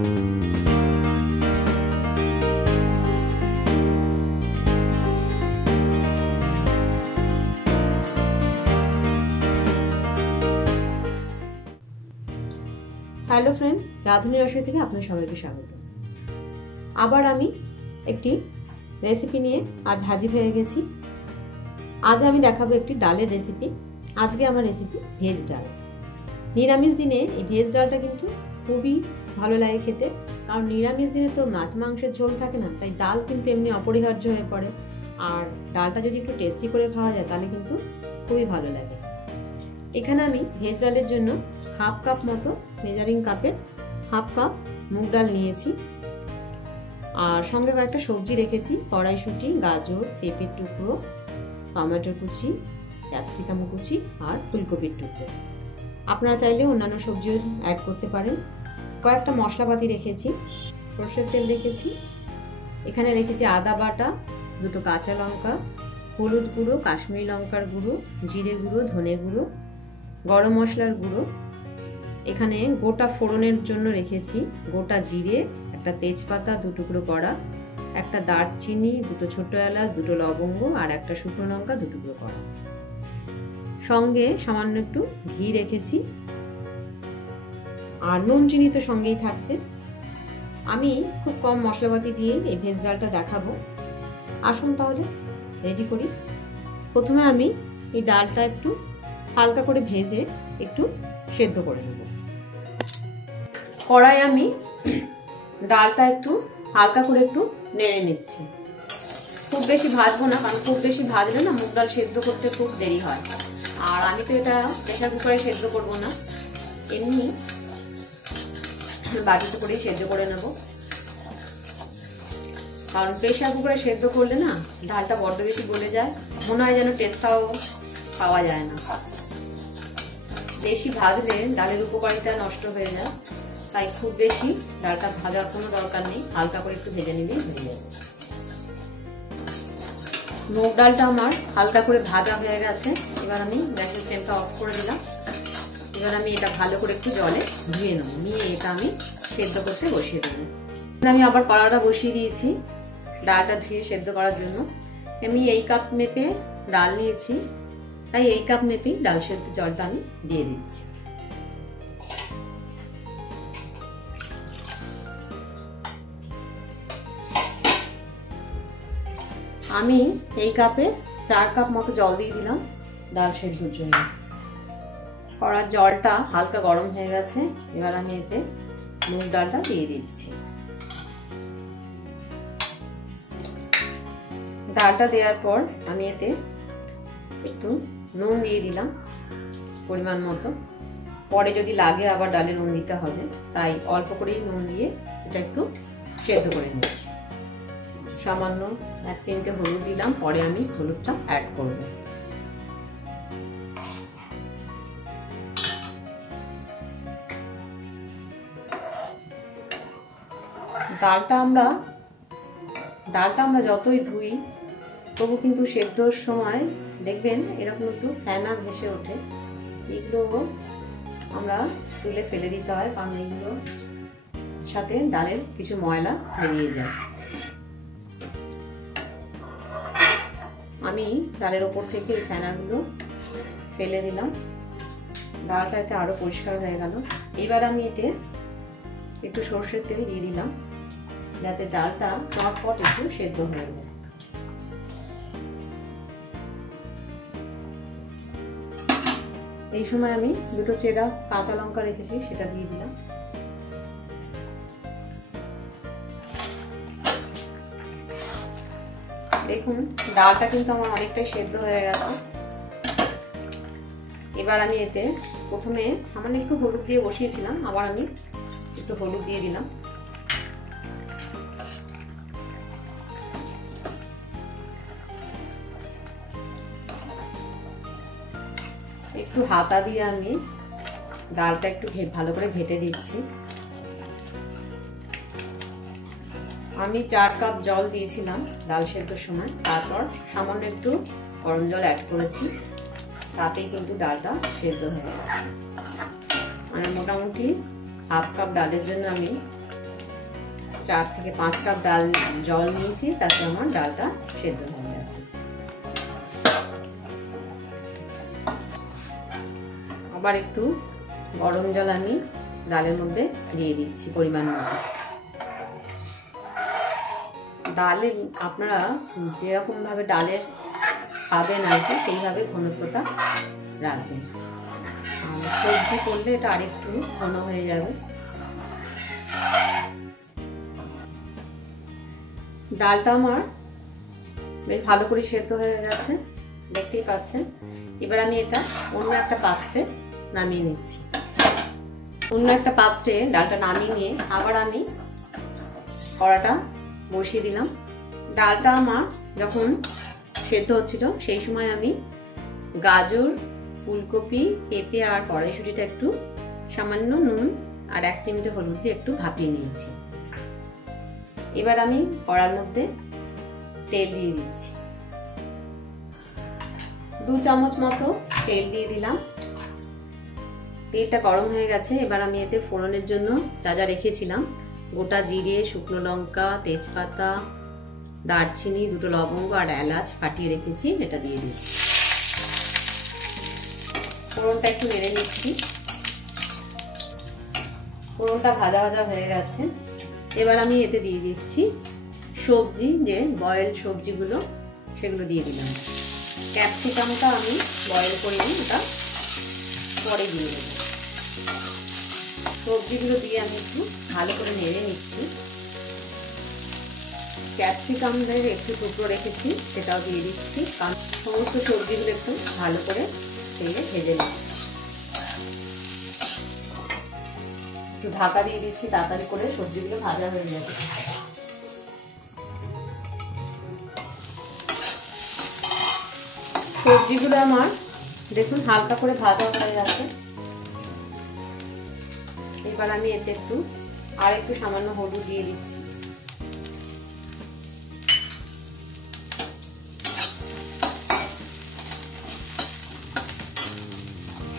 Hello friends, রাঁধুনি রসই থেকে আপনাদের সবাইকে স্বাগত। আবার আমি একটি রেসিপি নিয়ে আজ হাজির হয়ে গেছি। আজ আমি দেখাবো একটি ডালের রেসিপি। আজকে আমার রেসিপি ভেজ ডাল। নিরামিষ দিনে এই ভেজ ডালটা কিন্তু খুবই ভালো লাগে খেতে, কারণ নিরামিষ দিনে তো মাছ মাংসের ঝোল থাকে না, তাই ডাল কিন্তু এমনি অপরিহার্য হয়ে পড়ে। আর ডালটা যদি একটু টেস্টি করে খাওয়া যায় তাহলে কিন্তু খুবই ভালো লাগে। এখানে আমি ভেজ ডালের জন্য হাফ কাপ মতো মেজারিং কাপের হাফ কাপ মুগ ডাল নিয়েছি, আর সঙ্গে কয়েকটা সবজি রেখেছি, কড়াইশুঁটি, গাজর, পেঁপের টুকরো, টমেটোর কুচি, ক্যাপসিকাম কুচি আর ফুলকপির টুকরো। আপনারা চাইলে অন্যান্য সবজিও অ্যাড করতে পারেন। কয়েকটা মশলাপাতি রেখেছি, সরষের তেল রেখেছি, এখানে রেখেছি আদা বাটা, দুটো কাঁচা লঙ্কা, হলুদ গুঁড়ো, কাশ্মীরি লঙ্কার গুঁড়ো, জিরে গুঁড়ো, ধনে গুঁড়ো, গরম মশলার গুঁড়ো। এখানে গোটা ফোড়নের জন্য রেখেছি গোটা জিরে, একটা তেজপাতা, দু টুকরো কড়া, একটা দারচিনি, দুটো ছোট এলাচ, দুটো লবঙ্গ আর একটা শুকনো লঙ্কা, দু টুকরো কড়া। সঙ্গে সামান্য একটু ঘি রেখেছি, আর নুন চিনি তো সঙ্গেই থাকছে। আমি খুব কম মশলাপাতি দিয়ে এই ভেজ ডালটা দেখাবো। আসুন তাহলে রেডি করি। প্রথমে আমি এই ডালটা একটু হালকা করে ভেজে একটু সেদ্ধ করে নেব। কড়াই আমি ডালটা একটু হালকা করে একটু নেড়ে নিচ্ছি। খুব বেশি ভাজবো না, কারণ খুব বেশি ভাজলে না মুগ ডাল সেদ্ধ করতে খুব দেরি হয়। আর আমি তো এটা প্রেসার কুকারে সেদ্ধ করবো না, এমনি বাটিতে করেই সেদ্ধ করে নেব। কারণ প্রেসার কুকারে সেদ্ধ করলে না ডালটা বড্ড বেশি গলে যায়, মনে হয় যেন টেস্টটাও পাওয়া যায় না। বেশি ভাজলে ডালের উপকারিতা নষ্ট হয়ে যায়, তাই খুব বেশি ডালটা ভাজার কোনো দরকার নেই, হালকা করে একটু ভেজে নিলেই হয়ে যাবে। মুগ ডালটা আমার হালকা করে ভাজা হয়ে গেছে। এবার আমি গ্যাসের ফ্লেমটা অফ করে দিলাম। এবার আমি এটা ভালো করে একটু জলে ধুয়ে নেব, নিয়ে এটা আমি সেদ্ধ করতে বসিয়ে দেবো। আমি আবার কড়াটা বসিয়ে দিয়েছি ডালটা ধুয়ে সেদ্ধ করার জন্য। আমি এই কাপ মেপে ডাল নিয়েছি, তাই এই কাপ মেপেই ডাল সেদ্ধ জলটা আমি দিয়ে দিচ্ছি। আমি এই কাপে 4 কাপ মতো জল দিয়ে দিলাম ডাল সেদ্ধর জন্য। কড়ার জলটা হালকা গরম হয়ে গেছে। এবার আমি এতে মুগ ডালটা দিয়ে দিচ্ছি। ডালটা দেওয়ার পর আমি এতে একটু নুন দিয়ে দিলাম পরিমাণ মতো। পরে যদি লাগে আবার ডালে নুন দিতে হবে, তাই অল্প করেই নুন দিয়ে এটা একটু সেদ্ধ করে নিচ্ছি। সামান্য 1 চিমটে হলুদ দিলাম, পরে আমি হলুদটা অ্যাড করব। ডালটা আমরা যতই ধুই তবু কিন্তু সেদ্ধর সময় দেখবেন এরকম একটু ফেনা ভেসে ওঠে। এগুলো আমরা তুলে ফেলে দিতে হয়, কারণ এগুলোর সাথে ডালের কিছু ময়লা বেরিয়ে যায়। আমি ডালের ওপর থেকে এই ফেনাগুলো ফেলে দিলাম। ডালটা এতে আরো পরিষ্কার হয়ে গেল। এবার আমি এতে একটু সরষের তেল দিয়ে দিলাম, যাতে ডালটা চটপট একটু সেদ্ধ হয়ে যায়। এই সময় আমি দুটো চেরা কাঁচা লঙ্কা রেখেছি, সেটা দিয়ে দিলাম। দেখুন ডালটা কিন্তু আমার অনেকটাই সেদ্ধ হয়ে গেছে। এবার আমি এতে প্রথমে সামান্য একটু হলুদ দিয়ে বসিয়েছিলাম, আবার আমি একটু হলুদ দিয়ে দিলাম। একটু হাতা দিয়ে আমি ডালটা একটু ভালো করে ঘেটে দিচ্ছি। আমি 4 কাপ জল দিয়েছিলাম ডাল সেদ্ধর সময়, তারপর সামান্য একটু গরম জল অ্যাড করেছি, তাতেই কিন্তু ডালটা সেদ্ধ হয়ে গেছে। মানে মোটামুটি হাফ কাপ ডালের জন্য আমি 4 থেকে 5 কাপ জল নিয়েছি, তাতে আমার ডালটা সেদ্ধ হয়ে গেছে। আবার একটু গরম জল আমি ডালের মধ্যে দিয়ে দিচ্ছি পরিমাণ মতো। ডালে আপনারা যেরকম ভাবে ডালের খাবেন আর কি, সেইভাবে ঘনত্বটা রাখবেন। সবজি করলে এটা আরেকটু ঘন হয়ে যাবে। ডালটা আমার বেশ ভালো করে সেদ্ধ হয়ে গেছে, দেখতেই পাচ্ছেন। এবার আমি এটা অন্য একটা পাত্রে নামিয়ে নিচ্ছি। অন্য একটা পাত্রে ডালটা নামিয়ে নিয়ে আবার আমি কড়াটা বসিয়ে দিলাম। ডালটা আমার যখন সেদ্ধ হচ্ছিল সেই সময় আমি গাজর, ফুলকপি, পেঁপে আর কড়াইশুঁটিটা একটু সামান্য নুন আর 1 চিমটে হলুদ দিয়ে একটু ভাপিয়ে নিয়েছি। এবার আমি কড়ার মধ্যে তেল দিয়ে দিচ্ছি। 2 চামচ মতো তেল দিয়ে দিলাম। তেলটা গরম হয়ে গেছে। এবার আমি এতে ফোড়নের জন্য যা যা রেখেছিলাম, গোটা জিরে, শুকনো লঙ্কা, তেজপাতা, দারচিনি, 2টো লবঙ্গ আর এলাচ ফাটিয়ে রেখেছি, এটা দিয়ে দিচ্ছি। ফোড়নটা একটু নেড়ে নিচ্ছি। ফোড়নটা ভাজা ভাজা হয়ে গেছে। এবার আমি এতে দিয়ে দিচ্ছি সবজি, যে বয়েল সবজিগুলো সেগুলো দিয়ে দিলাম। ক্যাপসিকামটা আমি বয়েল করে নিই, ওটা পরে দিয়ে দেবো। সবজিগুলো দিয়ে আমি একটু ভালো করে নেড়ে নিচ্ছি। ক্যাপসিকামদের একটু টুকরো রেখেছি, সেটাও দিয়ে দিচ্ছি। কারণ সমস্ত সবজিগুলো একটু ভালো করে তেলে ভেজে নিচ্ছি। একটু ঢাকা দিয়ে দিচ্ছি, তাড়াতাড়ি করে সবজিগুলো ভাজা হয়ে যাবে। সবজিগুলো আমার দেখুন হালকা করে ভাজা হয়ে গেছে। এবার আমি এতে একটু সামান্য হলুদ দিয়ে দিচ্ছি।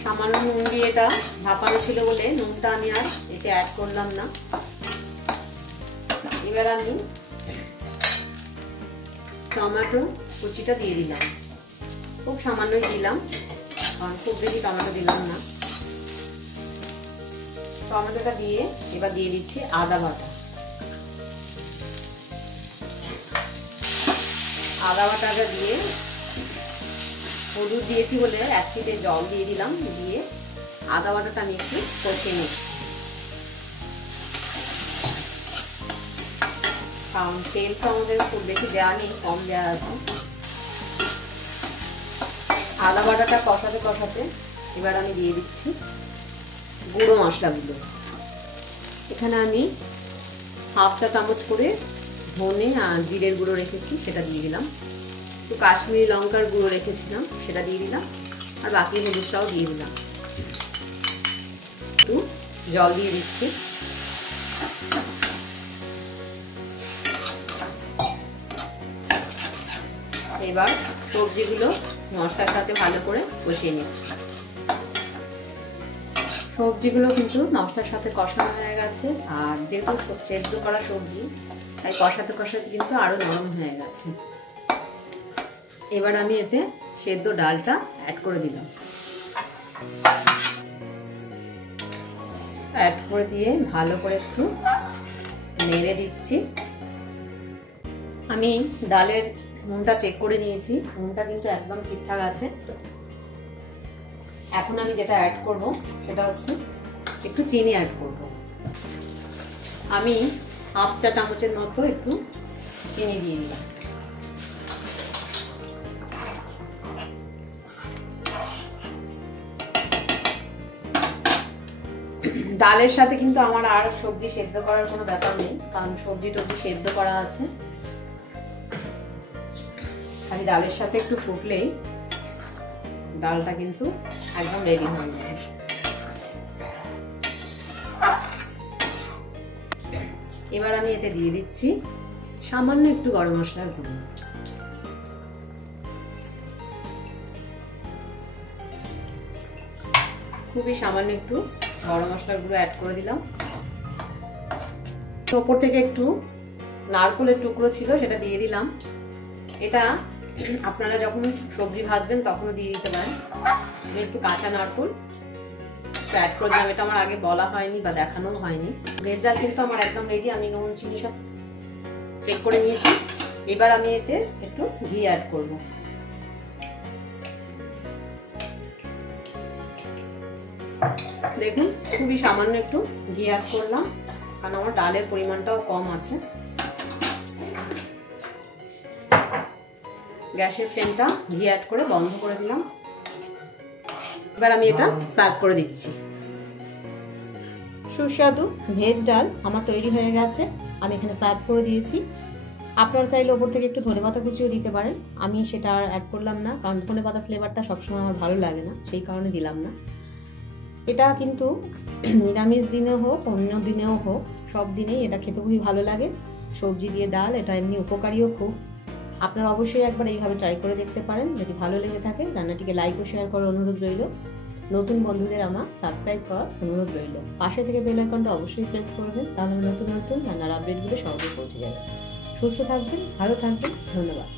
সামান্য নুন দিয়ে এটা ভাপানো ছিল বলে নুনটা আমি আর এতে অ্যাড করলাম না। এবার আমি টমেটো কুচিটা দিয়ে দিলাম, খুব সামান্যই দিলাম, কারণ খুব বেশি টমেটো দিলাম না। টমেটোটা দিয়ে এবার দিয়ে দিচ্ছি আদা বাটা। আদা বাটাটা দিয়ে হলুদ দিয়েছি বলে 1 চিমটে জল দিয়ে দিলাম, দিয়ে আদা বাটাটা আমি একটু কষিয়ে নিচ্ছি। কারণ তেল তো আমাদের খুব বেশি দেওয়া নেই, কম দেওয়া আছে। আদা বাটাটা কষাতে কষাতে এবার আমি দিয়ে দিচ্ছি গুঁড়ো মশলাগুলো। এখানে আমি 1/2 চা চামচ করে ধনে আর জিরের গুঁড়ো রেখেছি, সেটা দিয়ে দিলাম। একটু কাশ্মীরি লঙ্কার গুঁড়ো রেখেছিলাম, সেটা দিয়ে দিলাম। আর বাকি হলুদটাও দিয়ে দিলাম। একটু জল দিয়ে দিচ্ছি। এবার সবজিগুলো মশলার সাথে ভালো করে কষিয়ে নিচ্ছি। সবজিগুলো কিন্তু মশলার সাথে কষানো হয়ে গেছে, আর যেহেতু সেদ্ধ করা সবজি তাই কষাতে কষাতে কিন্তু আরো নরম হয়ে গেছে। এবার আমি এতে সেদ্ধ ডালটা অ্যাড করে দিলাম। অ্যাড করে দিয়ে ভালো করে একটু নেড়ে দিচ্ছি। আমি ডালের নুনটা চেক করে নিয়েছি, নুনটা কিন্তু একদম ঠিকঠাক আছে। এখন আমি যেটা অ্যাড করব সেটা হচ্ছে একটু চিনি অ্যাড করব। আমি 1/2 চা চামচের মতো একটু চিনি দিয়ে দিলাম। ডালের সাথে কিন্তু আমার আর সবজি সেদ্ধ করার কোনো ব্যাপার নেই, কারণ সবজি টবজি সেদ্ধ করা আছে। খালি ডালের সাথে একটু ফুটলেই ডালটা কিন্তু একদম রেডি হয়ে যাবে। এবার আমি এতে দিয়ে দিচ্ছি সামান্য একটু গরম মশলার গুঁড়ো। খুবই সামান্য একটু গরম মশলার গুঁড়ো অ্যাড করে দিলাম। ওপর থেকে একটু নারকেলের টুকরো ছিল, সেটা দিয়ে দিলাম। এটা আপনারা যখন সবজি ভাজবেন তখনও দিয়ে দিতে পারেন। একটু কাঁচা নারকেল অ্যাড করে দিলাম, এটা আমার আগে বলা হয়নি বা দেখানোও হয়নি। ভেজ ডাল কিন্তু আমার একদম রেডি। আমি নুন চিনি সব চেক করে নিয়েছি। এবার আমি এতে একটু ঘি অ্যাড করব। দেখুন খুবই সামান্য একটু ঘি অ্যাড করলাম, কারণ আমার ডালের পরিমাণটাও কম আছে। গ্যাসের ফ্লেমটা ঘি অ্যাড করে বন্ধ করে দিলাম। এবার আমি এটা সার্ভ করে দিচ্ছি। সুস্বাদু ভেজ ডাল আমার তৈরি হয়ে গেছে। আমি এখানে সার্ভ করে দিয়েছি। আপনারা চাইলে ওপর থেকে একটু ধনেপাতা কুচিও দিতে পারেন। আমি সেটা আর অ্যাড করলাম না, কারণ ধনেপাতা ফ্লেভারটা সবসময় আমার ভালো লাগে না, সেই কারণে দিলাম না। এটা কিন্তু নিরামিষ দিনে হোক অন্য দিনেও হোক, সব দিনেই এটা খেতে খুবই ভালো লাগে। সবজি দিয়ে ডাল, এটা এমনি উপকারীও খুব। আপনারা অবশ্যই একবার এইভাবে ট্রাই করে দেখতে পারেন। যদি ভালো লেগে থাকে রান্নাটিকে লাইক ও শেয়ার করার অনুরোধ রইল। নতুন বন্ধুদের আমার সাবস্ক্রাইব করার অনুরোধ রইল। পাশে থেকে বেল আইকনটা অবশ্যই প্রেস করবেন, তাহলে নতুন নতুন রান্নার আপডেটগুলো সহজে পৌঁছে যাবে। সুস্থ থাকবেন, ভালো থাকবেন, ধন্যবাদ।